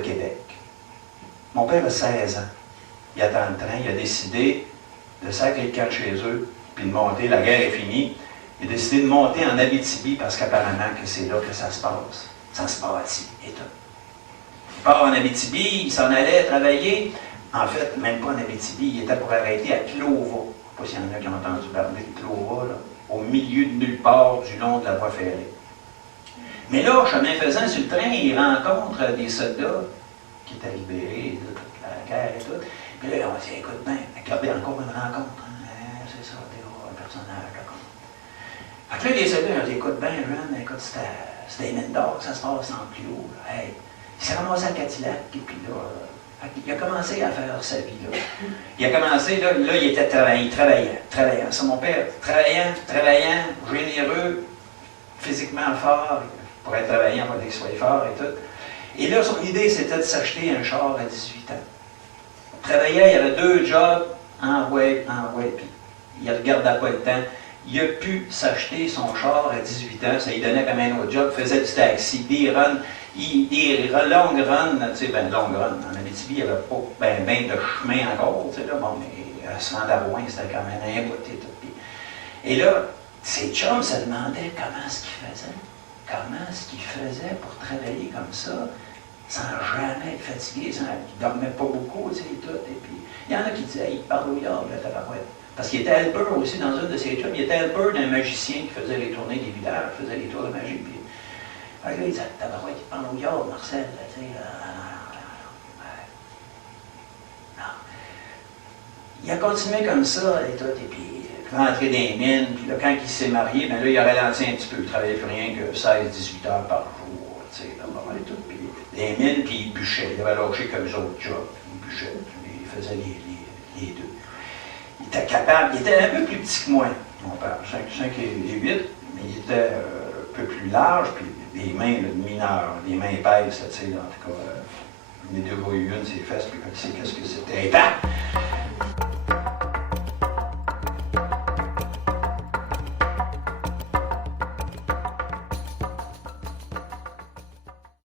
Québec. Mon père a 16 ans. Il attend le train, il a décidé de sacrer le camp de chez eux, puis de monter, la guerre est finie. Il a décidé de monter en Abitibi parce qu'apparemment que c'est là que ça se passe. Ça se bâtit et tout. Il part en Abitibi, il s'en allait travailler. En fait, même pas en Abitibi, il était pour arrêter à Clova. Je ne sais pas s'il y en a qui ont entendu parler de Clova, là, au milieu de nulle part du long de la voie ferrée. Mais là, chemin faisant sur le train, il rencontre des soldats qui étaient libérés de toute la guerre et tout. Puis là, on dit, écoute bien, regardez encore une rencontre. Hein? C'est ça, un personnage. Fait que là, les soldats, on dit, écoute bien, jeune, écoute, c'était les mines d'or, ça se passe en plus haut. Hey. Il s'est ramassé à Cadillac, et puis là, il a commencé à faire sa vie, là. Il a commencé, là il était travaillant. Ça, mon père, travaillant, généreux, physiquement fort, pour être travaillant, il fallait qu'il soit fort et tout. Et là, son idée, c'était de s'acheter un char à 18 ans. Il travaillait, il avait 2 jobs, en web, puis il ne regardait pas le temps. Il a pu s'acheter son char à 18 ans, ça lui donnait comme un autre job, faisait du taxi, des runs, des long runs, tu sais, long run. En Abitibi, il n'y avait pas ben de chemin encore, tu sais, là, bon, mais à se rendre à Rouen, c'était quand même un bout et tout. Et là, ses chums se demandaient comment est-ce qu'il faisait. Comment est-ce qu'il faisait pour travailler comme ça, sans jamais être fatigué, il ne dormait pas beaucoup, tu sais, et tout. Et puis, il y en a qui disaient, il parle au yard, le tabarouette. Parce qu'il était helper aussi dans une de ses jobs. Il était helper d'un magicien qui faisait les tournées des villages, faisait les tours de magie. Puis, là, il disait, tabarouette, il parle au yard, Marcel, tu sais. Non. Il a continué comme ça, et tout, et puis, rentré dans les mines, puis là, quand il s'est marié, bien là, il a ralenti un petit peu. Il ne travaillait plus rien que 16-18 heures par jour, tu sais, là, et tout. Puis, les mines, puis il bûchait. Il avait lâché comme les autres jobs. Il bûchait, puis il faisait les deux. Il était capable, il était un peu plus petit que moi, mon père, 5 et 8, mais il était un peu plus large, puis des mains de mineurs, des mains épaisses, tu sais, en tout cas, les deux voyaient une, ses fesses, puis quand tu sais qu'est-ce que c'était.